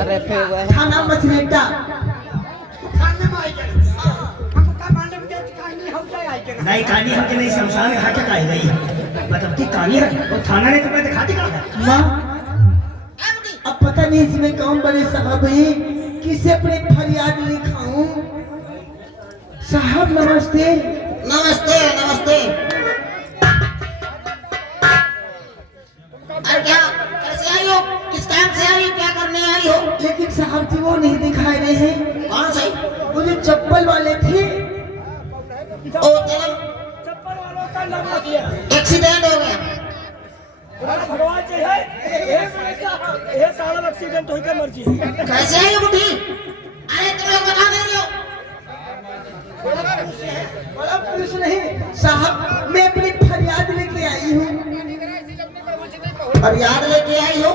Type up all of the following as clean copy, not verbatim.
अरे फिर वह थाना मछलेटा नहीं कहानी हमके नहीं शमशान घाट तक आई गई मतलब की कहानी है और थाना ने तुम्हें दिखाती कहाँ है माँ अब पता नहीं इसमें कौन बड़े साहब है किसे अपनी फरियाद लिखाऊं। साहब नमस्ते। नमस्ते नमस्ते। अरे क्या कैसे आई हो, किस काम से आई हो, क्या करने आई हो? लेकिन साहब जी वो नहीं दिखाई रहे हैं। कौन से? वो जो चप्पल वाले थे। ओ चलो एक्सीडेंट हो गया। भगवान जी है ये सारा एक्सीडेंट हो के मर्जी कैसे आई हो बुढ़ी? अरे तुम लोग बता दे रहे हो। बड़ा पुलिस नहीं साहब, मैं अपनी फरियाद लेके आई हूँ। फरियाद लेके आई हो?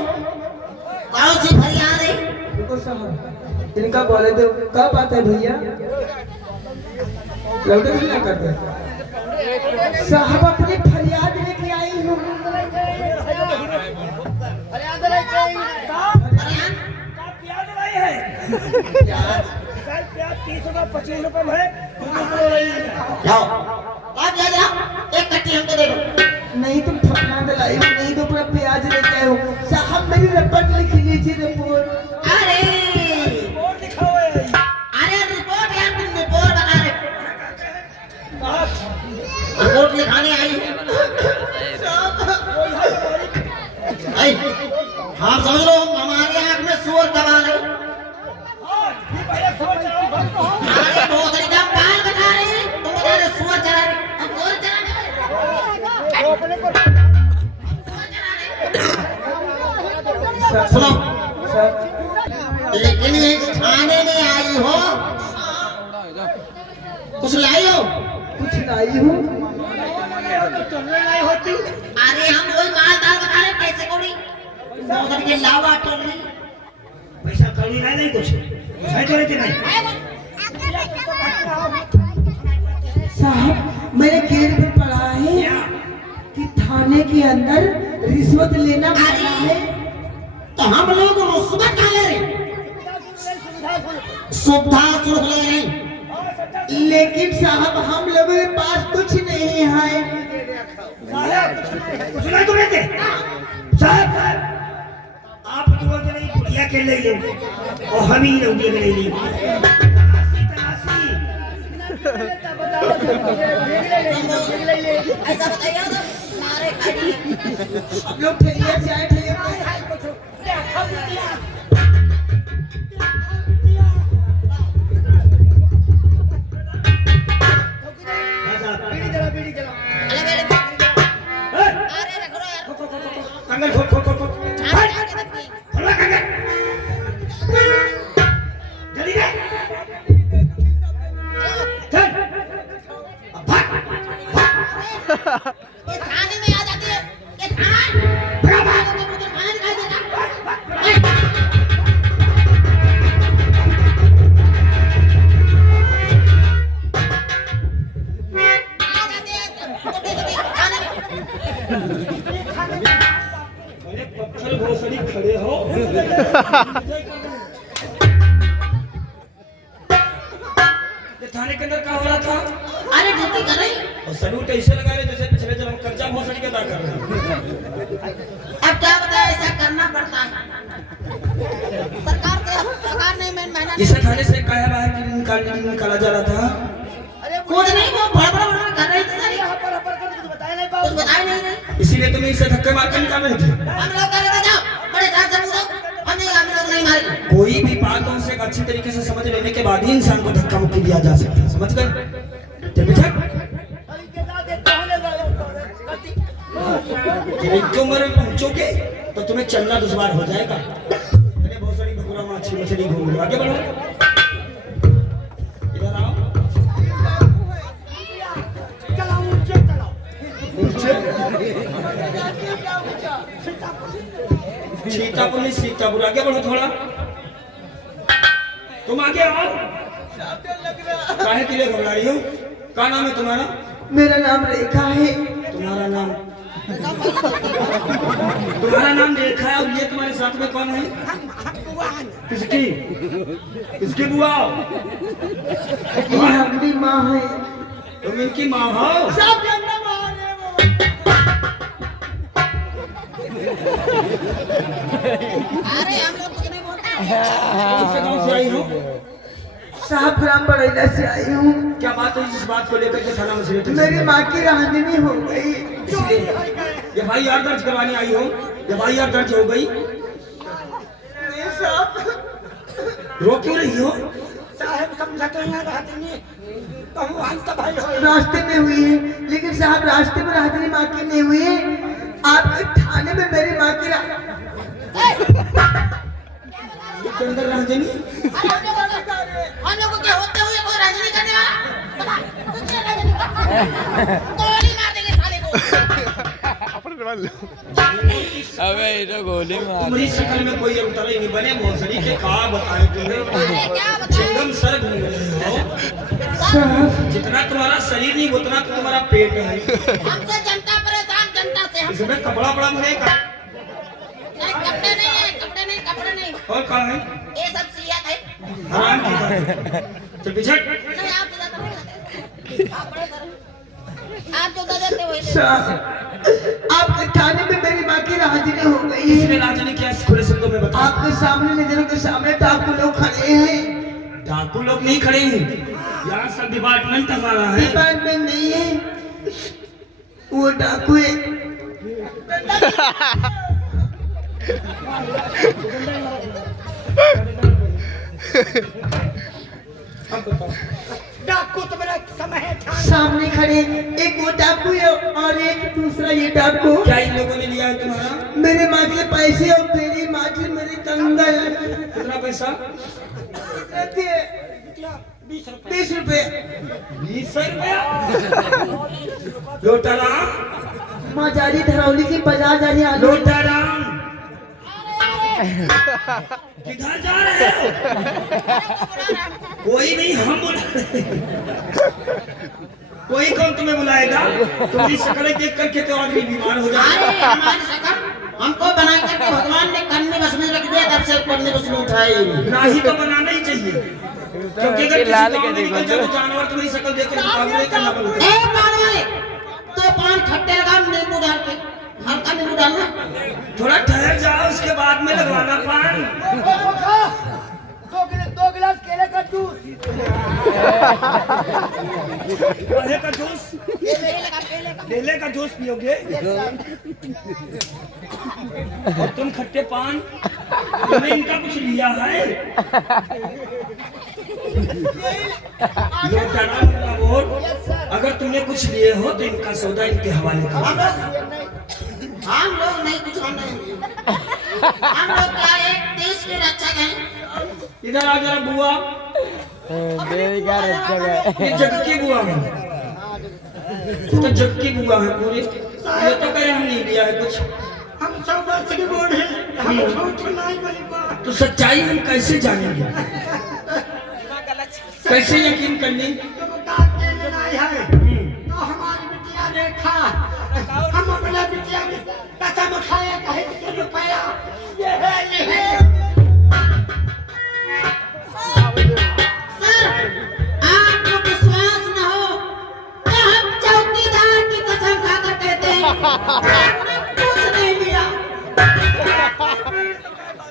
कौन सी फरियाद है? देखो साहब इनका बोले तो क्या बात है भैया, लौटे भी ना करते साहब। अपनी फरियाद लेके आई हूँ। फरियाद प्याज लाई है प्याज 30 रुपए 25 रुपए में है जाओ आप जा जाओ एक कट्टी हमको दे दो। नहीं तुम फरियाद लाई हो, नहीं तो पूरा प्याज लेके आए हो। साहब मेरी रिपोर्ट लिख लीजिए रिपोर्ट। अरे और दिखाओ अरे रिपोर्ट यार, तुम रिपोर्ट बता रहे, रिपोर्ट लिखाने आई हो? आई हाँ समझ लो हमारे आँख में सुअर कमा रहे। अरे बहुत तरीका बाल बता रहे हैं, तुम बता रहे सुअर चला रहे। हम सुअर चलाने वाले सुनो, लेकिन ये थाने में आई हो, कुछ लाई हो? कुछ लाई हूँ। होती अरे हम वही मालदार बता रहे, पैसे कौड़ी बहुत के लावा टोल रही। पैसा कौड़ी नहीं कुछ है तो रहते नहीं साहब मैंने गेट पे पढ़ा है कि थाने के अंदर रिश्वत लेना मना है। तो हम लोग रुस्वत खा ले रहे, सुविधा सुख ले रहे। लेकिन साहब हम लोगों के पास कुछ नहीं है। कुछ नहीं तो रहते साहब आप तो नहीं बुढ़िया के ले लो और हम ही लोग के ले लो ऐसा बताइए तो मारे खाली हम लोग ठेलिया चाय ठेलिया कंगन खोल खोल खोल खोल खोला कंगन जल्दी रे चल अब भाग ये थाने में आ जाती है, ये थाना भाग भाग मुझे थाने दिखाई देता। भोसड़ी खड़े हो ये थाने के अंदर क्या हो रहा था? अरे ड्यूटी कर रही। और सलूट ऐसे लगा रहे जैसे पिछले जब हम कर्जा भोसड़ी के अदा कर रहे हैं। अब क्या बताए, ऐसा करना पड़ता है। सरकार ने मेहनत इसे थाने से कहा बाहर की निकाला जा रहा था। कुछ नहीं, वो बड़ा कर रही थी सारी। कुछ बताया नहीं रहे। इसीलिए तुम्हें इसे धक्के मार कर निकाल रहे थे। हम लोग कह रहे थे जाओ बड़े साहब से पूछो, हम लोग नहीं मारे। कोई भी बात उनसे अच्छी तरीके से समझ लेने के बाद ही इंसान को धक्का मुक्की दिया जा सकता है, समझ गए? जब इनकी उम्र में पहुंचोगे तो तुम्हें चलना दुश्वार हो जाएगा। अरे बहुत सारी भगुरा माछी मछली घूम लो, आगे बढ़ो, इधर आओ। सीतापुर नहीं सीतापुर, आगे बढ़ो थोड़ा, तुम आगे आओ। काहे के लिए घबरा रही हो? क्या नाम है तुम्हारा? मेरा नाम रेखा है। तुम्हारा नाम तुम्हारा नाम देखा है और ये तुम्हारे साथ में कौन है? किसकी किसकी बुआ? ये हमारी माँ है। तुम इनकी माँ हो? सब जानना माँ है अरे हम लोग कुछ नहीं बोलते। किससे गाँव से आई हो? साहब राम बड़ैला से आई हूँ। क्या बात है जिस बात को लेकर के थाना मुझे? मेरी माँ की राहनीनी हो गई। FIR दर्ज करवाने आई हो? FIR दर्ज हो गई? नहीं साहब। रो क्यों रही हो? साहब समझते हैं राहनी भगवान का भाई हो। रास्ते में हुई है, लेकिन साहब रास्ते में राहनीनी माँ की नहीं हुई है। आपके थाने में मेरी माँ की के अंदर राहनी हम लोगों के होते हुए कोई राजनीति करने वाला कुछ नहीं राजनीति गोली मार देंगे साले को। अबे ये तो गोली मार तुम्हारी शक्ल में कोई अंतर ही नहीं बने भोसड़ी के का बताए तुम्हें? अरे क्या बताएं? चिंगम सर घूम रहे हो। साहब जितना तुम्हारा शरीर नहीं उतना तो तुम्हारा पेट है। हमसे जनता परेशान, जनता से हम इसमें कपड़ा बड़ा मिलेगा? नहीं, कपड़े नहीं है, कपड़े नहीं, कपड़े नहीं। और कहाँ है? ये सब सियात है। हराम की बात। चल पीछे। नहीं आप तो ज्यादा नहीं खाते। आप बड़े सर आप जो देते हो वही साहब आपके थाने में मेरी माँ की राहनीनी हो गई इसने है। राजनी क्या खुले शब्दों में बता? आपके सामने नजरों के सामने डाकू लोग खड़े हैं। डाकू लोग नहीं खड़े हैं, यहाँ सब डिपार्टमेंट हमारा है। डिपार्टमेंट नहीं है, वो डाकू है। डाकू तो मेरा समय है था। सामने खड़े एक वो डाकू है और एक दूसरा ये डाकू। क्या इन लोगों ने लिया है तुम्हारा? मेरे माँ के पैसे और मेरी माँ की मेरी कंगा है। कितना पैसा? 20 रुपए। 20 रुपए। 20 रुपया? लोटाराम, माँ जा रही धरौली की बाजार जा रही आलू। लोटाराम, किधर जा रहे हो? कोई नहीं, हम बुला रहे हैं। कोई कौन तुम्हें बुलाएगा? तुम्हारी शक्ल देख करके तो आदमी बीमार हो अरे जाएगा। हमारी शक्ल हमको बना करके भगवान ने कन्ने बस में रख दिया, तब से कन्ने बस में उठाई। ना ही तो बनाना ही चाहिए, क्योंकि अगर किसी गाँव में निकल जाए तो जानवर तुम्हारी शक्ल देख कर मुकाबले करना पड़ेगा। ए पान वाले तो पान खट्टे लगा, नींबू डाल के हल्का नींबू डालना। थोड़ा ठहर जाओ, उसके बाद में लगवाना पान। 2 गिलास केले का जूस। केले का जूस? केले का जूस पियोगे? और तुम खट्टे पान? तुमने इनका कुछ लिया है? लोटाराम और अगर तुमने कुछ लिए हो तो इनका सौदा इनके हवाले करो। हम लोग नहीं, कुछ हम नहीं। हम लोग क्या एक देश के रक्षक हैं। इधर आ जरा बुआ, देवी का रक्षक है। ये जग की बुआ है, तो जग की बुआ है पूरी। ये तो कहे हम नहीं लिया है कुछ। हम सब बस की बोर्ड है, हम झूठ नहीं बोली बात। तो सच्चाई हम कैसे जानेंगे? कैसे यकीन करने? तुम काट के नहीं है तो हमारी बिटिया देखा, हम अपना बिटिया की कसम खाए कहे कि रुपया ये है। सर आपको विश्वास न हो तो हम चौकीदार की कसम खाकर कहते हैं आपने कुछ नहीं लिया।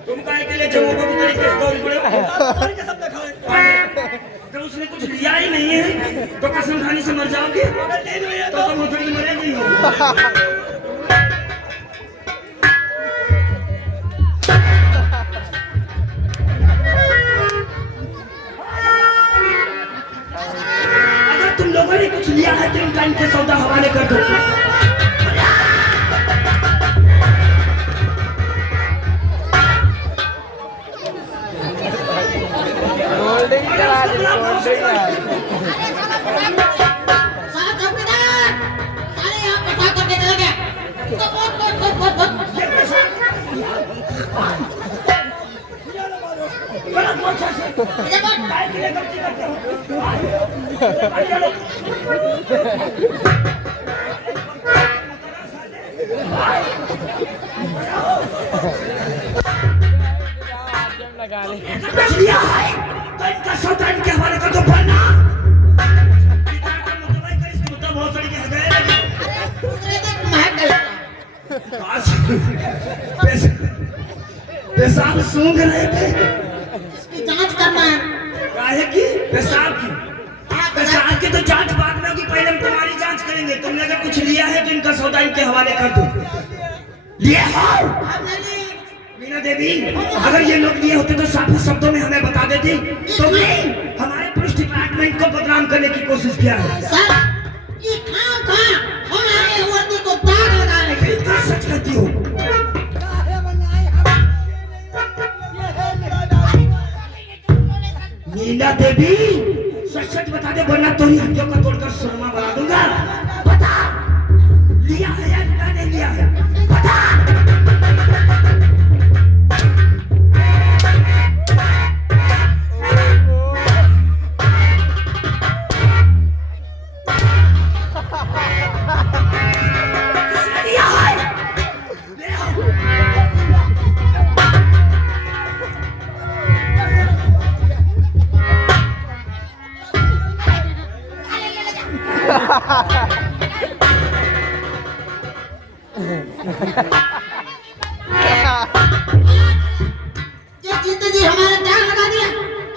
तुम काहे के लिए जवाबों की तरीके से दौड़ पड़े हो? और क्या सब देखा है? तो उसने कुछ लिया ही नहीं है तो कसम खाने से मर जाओगे? तो तुम उधर ही मरेगी हो। अगर तुम लोगों ने कुछ लिया है तो इनका इनके सौदा हवाले कर दो। होल्डिंग करा दी, होल्डिंग साला चौकीदार साले यहाँ पता करके चला गया। तो बहुत बड़ा अच्छा से इधर बोल। काहे के लिए गलती करते हो? लगा ले बेच दिया है तो इनका सौदा इनके हवाले कर दो वरना बहुत सारी के गए दूसरे को महक गया पेशाब सूंघ रहे थे इसकी जांच करना है काहे की पेशाब की पेशाब की तो जांच बाद में होगी पहले हम तुम्हारी जांच करेंगे तुमने अगर कुछ लिया है तो इनका सौदा इनके हवाले कर दो लिए हो आप नहीं लिए। मीना देवी अगर ये लोग लिए होते तो साफ शब्दों में हमें बता देती तुमने हमारे पुलिस डिपार्टमेंट को बदनाम करने की कोशिश किया है सर ये खाम हमारे वर्दी को दाग लगा रहे हैं। इतना सच कहती हो मीना देवी सच सच बता दे वरना तुम्हारी हड्डियों का तोड़कर सुरमा बना दूंगा बता लिया है या नहीं लिया है बता किसने लिया है ले आओ ये जीते जी हमारे दाग लगा दिया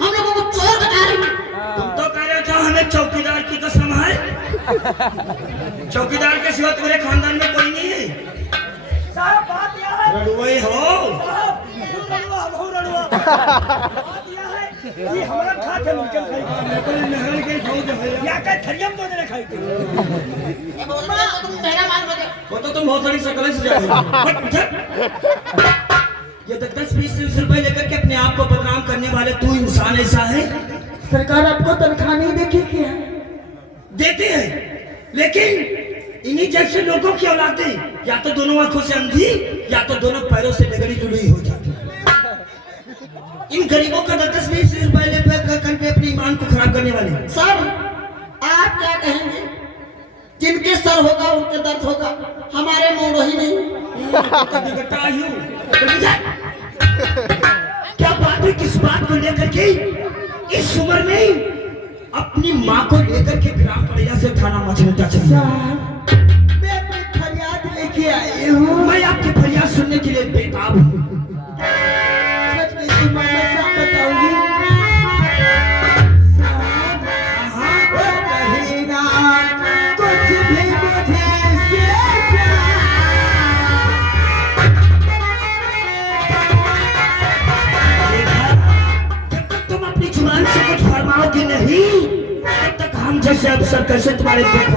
हम लोगों को चोर बता रही है। तुम तो कह रहे थे हमें चौकीदार की कसम है चौकीदार के सिवा तुम्हारे खानदान में कोई नहीं है साहब बात यह है रडुए हो साहब बहुत रड़ुआ ये हमारा खाते मिलकर खाई या का थरियम दो ने खाई थी ये बोल रहे हो तुम मेरा माल बजे वो तो तुम बहुत सारी शक्लें से जाओगे ये तो 10-20 रुपए लेकर के अपने आप को बदनाम करने वाले तू इंसान ऐसा है सरकार आपको तनख्वाह नहीं देती क्या? देते हैं लेकिन इन्हीं जैसे लोगों की औलादें या तो दोनों आंखों से अंधी या तो दोनों पैरों से लगड़ी लुड़ी हो जाती इन गरीबों का 10-20 रुपए ले करके अपने ईमान को खराब करने वाले सर आप क्या कहेंगे जिनके सर होगा उनके दर्द होगा हमारे मोड़ो ही नहीं क्या बात है किस बात को लेकर के इस उम्र में अपनी माँ को लेकर के ग्राम पंचायत से थाना मछलिया चाहिए मैं अपनी फरियाद लेके आई हूँ। मैं आपकी फरियाद सुनने के लिए बेताब हूँ सच में तुम मैं सब बताऊंगी। कहीं ना कुछ भी मुझे से जब तक तुम अपनी जुबान से कुछ फरमाओगे नहीं तब तक हम जैसे अफसर कैसे तुम्हारे दुख